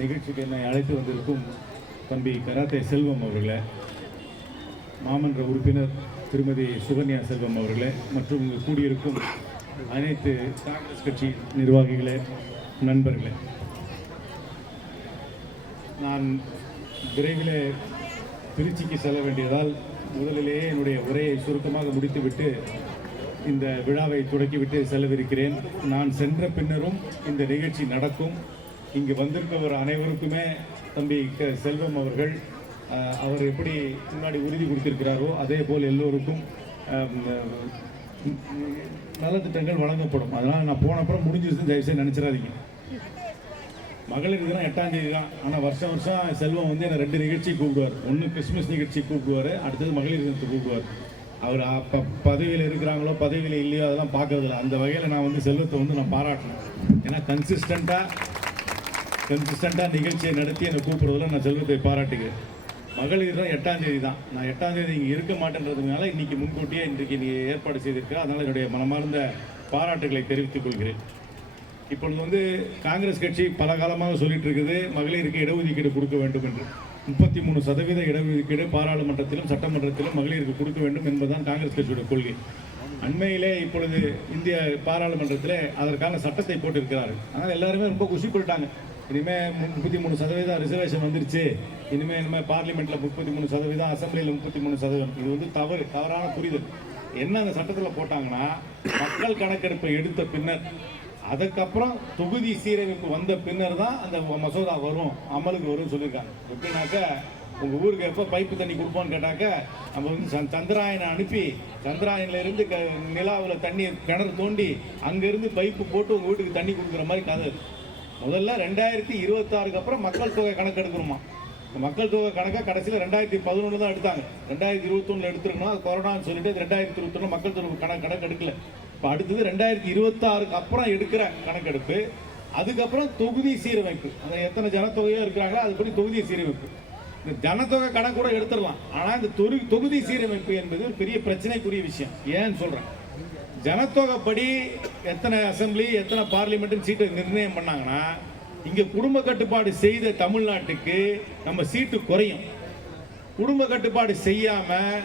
நிகழ்ச்சிக்கு என்னை அழைத்து வந்திருக்கும் தம்பி கராத்தே செல்வம் அவர்களே மாமன்ற உறுப்பினர் திருமதி சுகன்யா செல்வம் அவர்களே மற்றும் இங்கு கூடியிருக்கும் அனைத்து காங்கிரஸ் கட்சி நிர்வாகிகளே நண்பர்களே. நான் விரைவில் திருச்சிக்கு செல்ல வேண்டியதால் முதலிலேயே என்னுடைய உரையை சுருக்கமாக முடித்துவிட்டு இந்த விழாவை தொடக்கிவிட்டு செல்லவிருக்கிறேன். நான் சென்ற பின்னரும் இந்த நிகழ்ச்சி நடக்கும். இங்கு வந்திருந்தவர் அனைவருக்குமே தம்பி க செல்வம் அவர்கள் அவர் எப்படி முன்னாடி உறுதி கொடுத்திருக்கிறாரோ அதே போல் எல்லோருக்கும் நலத்திட்டங்கள் வழங்கப்படும். அதனால் நான் போனப்புறம் முடிஞ்சிருச்சு தயவுசெய்து நினச்சிடாதீங்க. மகளிர் தினம் எட்டாம் தேதி தான். ஆனால் வருஷம் வருஷம் செல்வம் வந்து என்னை ரெண்டு நிகழ்ச்சி கூப்பிடுவார். ஒன்று கிறிஸ்மஸ் நிகழ்ச்சி கூப்பிடுவார் அடுத்தது மகளிர் தினத்தை கூப்பிடுவார். அவர் அப்போ பதவியில் இருக்கிறாங்களோ பதவியில் இல்லையோ அதெல்லாம் பார்க்கறதில்ல. அந்த வகையில் நான் வந்து செல்வத்தை வந்து நான் பாராட்டினேன் ஏன்னா கன்சிஸ்டண்ட்டாக கன்சிஸ்டண்ட்டாக நிகழ்ச்சியை நடத்தி என்னை கூப்பிடுவதில் நான் செல்வத்தை பாராட்டுகிறேன். மகளிர் தான் எட்டாம் தேதி தான் நான் எட்டாம் தேதி இங்கே இருக்க மாட்டேன்றதுனால இன்றைக்கி முன்கூட்டியே இன்றைக்கு நீங்கள் ஏற்பாடு செய்திருக்கிறேன் அதனால் என்னுடைய மனமார்ந்த பாராட்டுகளை தெரிவித்துக் கொள்கிறேன். இப்பொழுது வந்து காங்கிரஸ் கட்சி பல காலமாக சொல்லிட்டு இருக்குது மகளிருக்கு இடஒதுக்கீடு கொடுக்க வேண்டும் என்று. முப்பத்தி மூணு சதவீத இடஒதுக்கீடு பாராளுமன்றத்திலும் சட்டமன்றத்திலும் மகளிருக்கு கொடுக்க வேண்டும் என்பதுதான் காங்கிரஸ் கட்சியோட கொள்கை. அண்மையிலே இப்பொழுது இந்திய பாராளுமன்றத்தில் அதற்கான சட்டத்தை போட்டிருக்கிறார்கள். ஆனால் எல்லாருமே ரொம்ப குஷிப்பட்டாங்க இனிமே முப்பத்தி மூணு சதவீதம் ரிசர்வேஷன் வந்துருச்சு. இனிமே இனிமேல் பார்லிமெண்ட்டில் முப்பத்தி மூணு சதவீதம் அசம்பிளியில் முப்பத்தி மூணு சதவீதம். இது வந்து தவறு தவறான புரிதல். என்ன அந்த சட்டத்தில் போட்டாங்கன்னா மக்கள் கணக்கெடுப்பை எடுத்த பின்னர் அதுக்கப்புறம் தொகுதி சீரமைப்பு வந்த பின்னர் தான் அந்த மசோதா வரும் அமலுக்கு வரும்னு சொல்லியிருக்காங்க. எப்படின்னாக்க உங்கள் ஊருக்கு எப்போ பைப்பு தண்ணி கொடுப்போம்னு கேட்டாக்க நம்ம வந்து சந்- சந்திராயனை அனுப்பி சந்திராயனில் இருந்து க நிலாவில் தண்ணி கிணறு தோண்டி அங்கேருந்து பைப்பு போட்டு உங்கள் வீட்டுக்கு தண்ணி கொடுக்குற மாதிரி கதை. முதல்ல ரெண்டாயிரத்தி இருபத்தாறுக்கு அப்புறம் மக்கள் தொகை கணக்கு எடுக்கணுமா? மக்கள் தொகை கணக்காக கடைசியில் ரெண்டாயிரத்தி பதினொன்று தான் எடுத்தாங்க. ரெண்டாயிரத்தி இருபத்தொன்னில் எடுத்துருக்கணும். அது கொரோனான்னு சொல்லிட்டு ரெண்டாயிரத்தி இருபத்தொன்னு மக்கள் தொகை கணக்கு கணக்கு எடுக்கல. இப்போ அடுத்தது ரெண்டாயிரத்தி இருபத்தாறுக்கு அப்புறம் எடுக்கிற கணக்கெடுப்பு அதுக்கப்புறம் தொகுதி சீரமைப்பு. அந்த எத்தனை ஜனத்தொகையோ இருக்கிறாங்களோ அதுபடி தொகுதி சீரமைப்பு. இந்த ஜனத்தொகை கணக்கு கூட எடுத்துடலாம். ஆனால் இந்த தொகுதி சீரமைப்பு என்பது ஒரு பெரிய பிரச்சனைக்குரிய விஷயம். ஏன்னு சொல்கிறேன் ஜனத்தொகைப்படி எத்தனை அசெம்பிளி எத்தனை பார்லிமெண்ட் சீட்டை நிர்ணயம் பண்ணாங்கன்னா இங்கே குடும்ப கட்டுப்பாடு செய்த தமிழ்நாட்டுக்கு நம்ம சீட்டு குறையும். குடும்ப கட்டுப்பாடு செய்யாமல்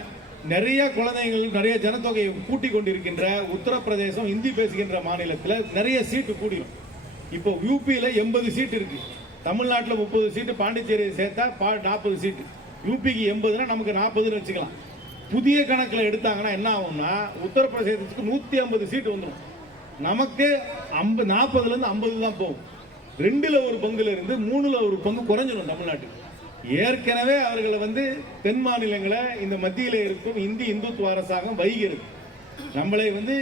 நிறைய குழந்தைகள் நிறைய ஜனத்தொகையை கூட்டி கொண்டிருக்கின்ற உத்தரப்பிரதேசம் இந்தி பேசுகின்ற மாநிலத்தில் நிறைய சீட்டு கூடியும் இப்போ யூபியில் எண்பது சீட்டு இருக்குது தமிழ்நாட்டில் முப்பது சீட்டு பாண்டிச்சேரியை சேர்த்தா பா நாற்பது சீட்டு. யூபிக்கு எண்பதுனா நமக்கு நாற்பதுன்னு வச்சுக்கலாம். புதிய கணக்கில் எடுத்தாங்கன்னா என்ன ஆகும்னா உத்தரப்பிரதேசத்துக்கு நூற்றி ஐம்பது சீட்டு வந்துடும் நமக்கு ஐம்பது நாற்பதுலேருந்து ஐம்பது தான் போகும். ரெண்டில் ஒரு பங்குல இருந்து ஒரு பங்கு குறைஞ்சிடும் தமிழ்நாட்டுக்கு. ஏற்கனவே அவர்களை வந்து தென் மாநிலங்களை இந்த மத்தியில் இருக்கும் இந்தி இந்துத்துவ அரசாங்கம் வைகிறது நம்மளை வந்து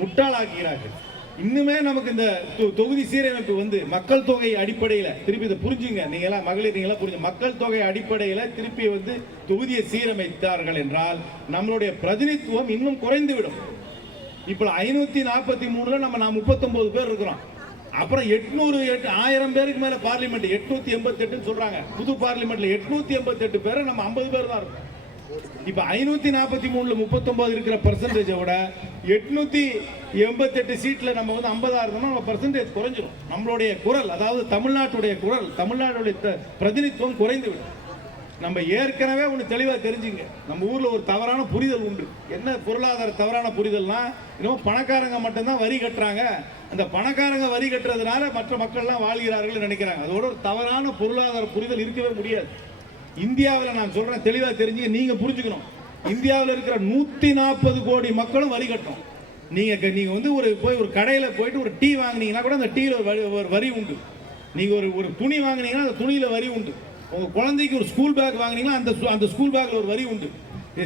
முட்டாளாக்குகிறார்கள். இன்னுமே நமக்கு இந்த தொ- தொகுதி சீரமைப்பு வந்து மக்கள் தொகை அடிப்படையில் திருப்பி இதை புரிஞ்சுங்க. நீங்க எல்லாம் மகளிர் நீங்க புரிஞ்சு மக்கள் தொகை அடிப்படையில் திருப்பி வந்து தொகுதியை சீரமைத்தார்கள் என்றால் நம்மளுடைய பிரதிநிதித்துவம் இன்னும் குறைந்து விடும் இப்போ ஐநூத்தி நாற்பத்தி மூணுல நம்ம நான் முப்பத்தொன்பது பேர் இருக்கிறோம். அப்புறம் எட்நூறு எட்டு ஆயிரம் பேருக்கு மேல பார்லிமெண்ட் எட்நூத்தி எண்பத்தி எட்டுன்னு சொல்றாங்க. புது பார்லிமெண்ட்ல எட்நூத்தி எண்பத்தி எட்டு பேர் நம்ம ஐம்பது பேர் தான் இருக்கும். இப்போ ஐநூத்தி நாற்பத்தி மூணுல முப்பத்தொன்பது இருக்கிற பர்சன்டேஜை விட எட்நூத்தி எண்பத்தி எட்டு சீட்ல நம்ம வந்து ஐம்பதா இருந்தோம்னா நம்ம பர்சன்டேஜ் குறைஞ்சிரும். நம்மளுடைய குரல் அதாவது தமிழ்நாட்டுடைய குரல் தமிழ்நாட்டுடைய பிரதிநிதித்துவம் குறைந்து விடும் நம்ம ஏற்கனவே ஒன்று தெளிவாக தெரிஞ்சுங்க. நம்ம ஊரில் ஒரு தவறான புரிதல் உண்டு. என்ன பொருளாதார தவறான புரிதல்னா இன்னும் பணக்காரங்க மட்டும்தான் வரி கட்டுறாங்க. அந்த பணக்காரங்க வரி கட்டுறதுனால மற்ற மக்கள்லாம் வாழ்கிறார்கள் நினைக்கிறாங்க. அதோட ஒரு தவறான பொருளாதார புரிதல் இருக்கவே முடியாது. இந்தியாவில் நான் சொல்கிறேன் தெளிவாக தெரிஞ்சுங்க நீங்கள் புரிஞ்சுக்கணும். இந்தியாவில் இருக்கிற நூற்றி நாற்பது கோடி மக்களும் வரி கட்டணும் நீங்கள் நீங்கள் வந்து ஒரு போய் ஒரு கடையில் போயிட்டு ஒரு டீ வாங்குனீங்கன்னா கூட அந்த டீயில் ஒரு வரி ஒரு வரி உண்டு. நீங்கள் ஒரு ஒரு துணி வாங்குனீங்கன்னா அந்த துணியில் வரி உண்டு. உங்கள் குழந்தைக்கு ஒரு ஸ்கூல் பேக் வாங்குனீங்கன்னா அந்த அந்த ஸ்கூல் பேக்கில் ஒரு வரி உண்டு.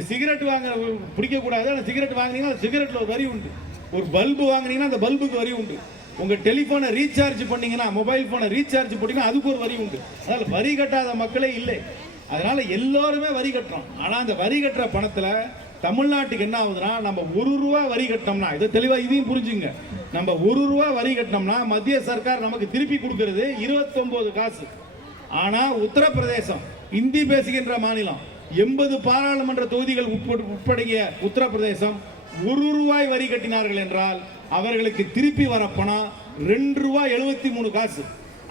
சிகரெட் வாங்க பிடிக்கக்கூடாது அந்த சிகரெட் வாங்குனீங்கன்னா அந்த சிகரெட்டில் ஒரு வரி உண்டு. ஒரு பல்பு வாங்கினீங்கன்னா அந்த பல்புக்கு வரி உண்டு. உங்கள் டெலிஃபோனை ரீசார்ஜ் பண்ணீங்கன்னா மொபைல் ஃபோனை ரீசார்ஜ் பண்ணிங்கன்னா அதுக்கு ஒரு வரி உண்டு. அதனால் வரி கட்டாத மக்களே இல்லை. அதனால எல்லாருமே வரி கட்டுறோம். ஆனால் அந்த வரி கட்டுற பணத்தில் தமிழ்நாட்டுக்கு என்ன ஆகுதுன்னா நம்ம ஒரு ரூபா வரி கட்டினோம்னா இதை தெளிவாக இதையும் புரிஞ்சுங்க. நம்ம ஒரு ரூபா வரி கட்டினோம்னா மத்திய சர்க்கார் நமக்கு திருப்பி கொடுக்கறது இருபத்தொம்போது காசு. ஆனால் உத்தரப்பிரதேசம் இந்தி பேசுகின்ற மாநிலம் எண்பது பாராளுமன்ற தொகுதிகள் உட்பட உட்படைய உத்தரப்பிரதேசம் ஒரு ரூபாய் வரி கட்டினார்கள் என்றால் அவர்களுக்கு திருப்பி வர பணம் ரெண்டு ரூபாய் எழுபத்தி மூணு காசு.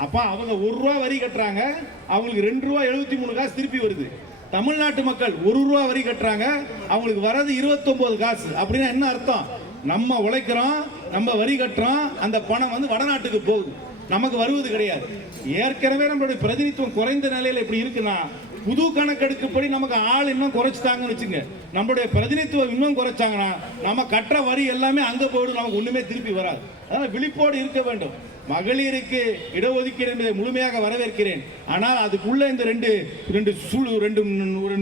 அப்போ அவங்க ஒரு ரூபா வரி கட்டுறாங்க. அவங்களுக்கு ரெண்டு ரூபா எழுபத்தி மூணு காசு திருப்பி வருது. தமிழ்நாட்டு மக்கள் ஒரு ரூபா வரி கட்டுறாங்க. அவங்களுக்கு வரது 29 காசு. அப்படின்னா என்ன அர்த்தம்? நம்ம உழைக்கிறோம் நம்ம வரி கட்டுறோம் அந்த பணம் வந்து வடநாட்டுக்கு போகுது. நமக்கு வருவது கிடையாது. ஏற்கனவே நம்மளுடைய பிரதிநிதித்துவம் குறைந்த நிலையில் இப்படி இருக்குன்னா புது கணக்கெடுக்குப்படி நமக்கு ஆள் இன்னும் குறைச்சிட்டாங்கன்னு வச்சுங்க. நம்மளுடைய பிரதிநிதித்துவம் இன்னும் குறைச்சாங்கன்னா நம்ம கட்டுற வரி எல்லாமே அங்கே போயிடும் நமக்கு ஒன்றுமே திருப்பி வராது. அதனால் விழிப்போடு இருக்க வேண்டும். மகளிருக்கு இடஒதுக்கீடு என்பதை முழுமையாக வரவேற்கிறேன். ஆனால் அதுக்குள்ள இந்த ரெண்டு ரெண்டு சூழ் ரெண்டு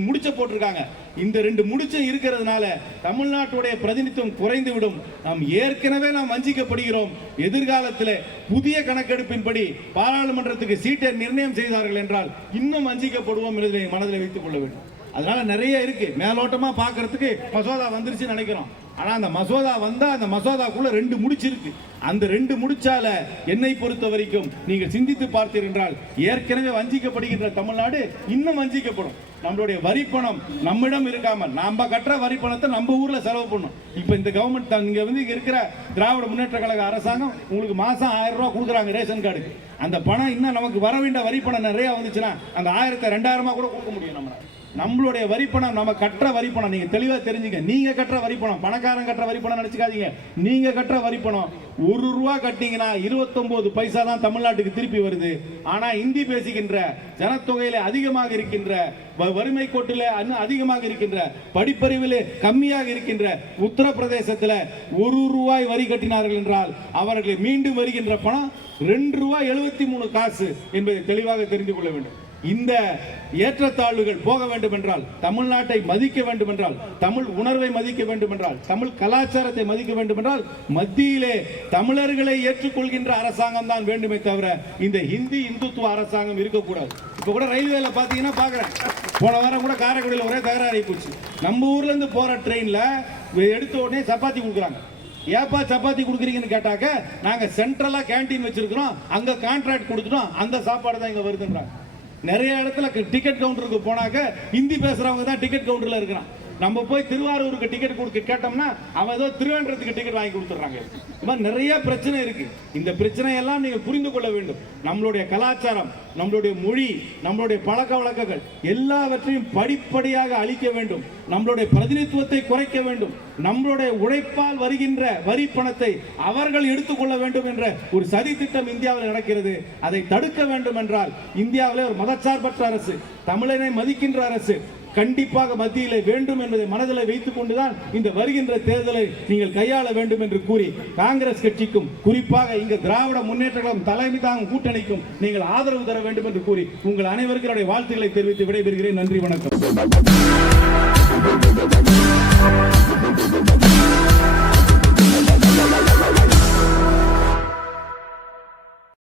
முடிச்ச போட்டிருக்காங்க. இந்த ரெண்டு முடிச்சம் இருக்கிறதுனால தமிழ்நாட்டுடைய பிரதிநிதித்துவம் குறைந்து விடும் நாம் ஏற்கனவே நாம் வஞ்சிக்கப்படுகிறோம். எதிர்காலத்தில் புதிய கணக்கெடுப்பின்படி பாராளுமன்றத்துக்கு சீட்டை நிர்ணயம் செய்தார்கள் என்றால் இன்னும் வஞ்சிக்கப்படுவோம் என்பதை மனதில் வைத்துக் கொள்ள வேண்டும். அதனால நிறைய இருக்கு. மேலோட்டமா பார்க்கறதுக்கு மசோதா வந்துருச்சுன்னு நினைக்கிறோம். ஆனா அந்த மசோதா வந்தா அந்த மசோதாக்குள்ள ரெண்டு முடிச்சு இருக்கு அந்த ரெண்டு முடிச்சால என்னை பொறுத்த வரைக்கும் நீங்கள் சிந்தித்து பார்த்தீர்கள் என்றால் ஏற்கனவே வஞ்சிக்கப்படுகின்ற தமிழ்நாடு இன்னும் வஞ்சிக்கப்படும். நம்மளுடைய வரி பணம் நம்மிடம் இருக்காம நம்ம கட்டுற வரி பணத்தை நம்ம ஊர்ல செலவு பண்ணும் இப்ப இந்த கவர்மெண்ட் தான் இங்க வந்து இங்கே இருக்கிற திராவிட முன்னேற்ற கழக அரசாங்கம் உங்களுக்கு மாசம் ஆயிரம் ரூபாய் கொடுக்குறாங்க ரேஷன் கார்டுக்கு. அந்த பணம் இன்னும் நமக்கு வர வேண்டிய வரி பணம் நிறைய வந்துச்சுன்னா அந்த ஆயிரத்தை ரெண்டாயிரமா கூட கொடுக்க முடியும் நம்ம நம்மளுடைய வரி பணம் நம்ம கட்டுற வரி பணம் நீங்க தெளிவா தெரிஞ்சுங்க. நீங்க கட்டுற வரி பணம் பணக்காரன் கட்டுற வரி பணம் நினைச்சுக்காதீங்க. நீங்க கட்டுற வரி பணம் ஒரு ரூபா கட்டிங்கன்னா 29 பைசா தான் தமிழ்நாட்டுக்கு திருப்பி வருது. ஆனா இந்தி பேசுகின்ற ஜனத்தொகையில அதிகமாக இருக்கின்ற வ- வறுமை கோட்டில இன்னும் அதிகமாக இருக்கின்ற படிப்பறிவில் கம்மியாக இருக்கின்ற உத்தரப்பிரதேசத்துல ஒரு ரூபாய் வரி கட்டினார்கள் என்றால் அவர்கள் மீண்டும் வருகின்ற பணம் ரெண்டு ரூபாய் எழுபத்தி மூணு காசு என்பதை தெளிவாக தெரிந்து கொள்ள வேண்டும். இந்த ஏற்றத்தாழ்வுகள் போக வேண்டும் என்றால் தமிழ்நாட்டை மதிக்க வேண்டும் என்றால் தமிழ் உணர்வை மதிக்க வேண்டும் என்றால் தமிழ் கலாச்சாரத்தை மதிக்க வேண்டும் என்றால் மத்தியிலே தமிழர்களை ஏற்றுக்கொள்கின்ற அரசாங்கம் தான் வேண்டுமே தவிர இந்த ஹிந்தி இந்துத்துவ அரசாங்கம் இருக்கக்கூடாது. இப்ப கூட ரயில்வேல பாத்தீங்கன்னா பாக்குறேன். போன வாரம் கூட காரைக்குடியில் ஒரே தகராறு ஆகி போச்சு. நம்ம ஊர்ல இருந்து போற ட்ரெயின்ல எடுத்த உடனே சப்பாத்தி கொடுக்குறாங்க. ஏப்பா சப்பாத்தி கொடுக்குறீங்கன்னு கேட்டாக்க நாங்க சென்ட்ரலா கேண்டீன் வச்சிருக்கிறோம். அங்க கான்ட்ராக்ட் கொடுத்துட்டோம். அந்த சாப்பாடு தான் இங்க வருதுன்றாங்க. நிறைய இடத்துல டிக்கெட் கவுண்டருக்கு போனாக்க ஹிந்தி பேசுறவங்க தான் டிக்கெட் கவுண்டர்ல இருக்கிறான். நம்ம போய் திருவாரூருக்கு டிக்கெட் கொடுக்க கேட்டோம்னா அவன் ஏதோ திருவேண்டத்துக்கு டிக்கெட் வாங்கி கொடுத்துட்றாங்க. இது மாதிரி நிறைய பிரச்சனை இருக்கு. இந்த பிரச்சனையெல்லாம் நீங்கள் நீங்க புரிந்து கொள்ள வேண்டும். நம்மளுடைய கலாச்சாரம் நம்மளுடைய மொழி நம்மளுடைய பழக்க வழக்கங்கள் எல்லாவற்றையும் படிப்படியாக அழிக்க வேண்டும். நம்மளுடைய பிரதிநிதித்துவத்தை குறைக்க வேண்டும். நம்மளுடைய உழைப்பால் வருகின்ற வரி பணத்தை அவர்கள் எடுத்துக்கொள்ள வேண்டும் என்ற ஒரு சதி திட்டம் இந்தியாவில் நடக்கிறது. அதை தடுக்க வேண்டும் என்றால் இந்தியாவிலே ஒரு மதச்சார்பற்ற அரசு தமிழனை மதிக்கின்ற அரசு கண்டிப்பாக மத்தியிலே வேண்டும் என்பதை மனதில் வைத்துக் கொண்டுதான் இந்த வருகின்ற தேர்தலை நீங்கள் கையாள வேண்டும் என்று கூறி காங்கிரஸ் கட்சிக்கும் குறிப்பாக இங்க திராவிட முன்னேற்ற கழகம் தலைமை தாங்கும் கூட்டணிக்கும் நீங்கள் ஆதரவு தர வேண்டும் என்று கூறி உங்கள் அனைவருக்கும் வாழ்த்துக்களை தெரிவித்து விடைபெறுகிறேன். நன்றி வணக்கம்.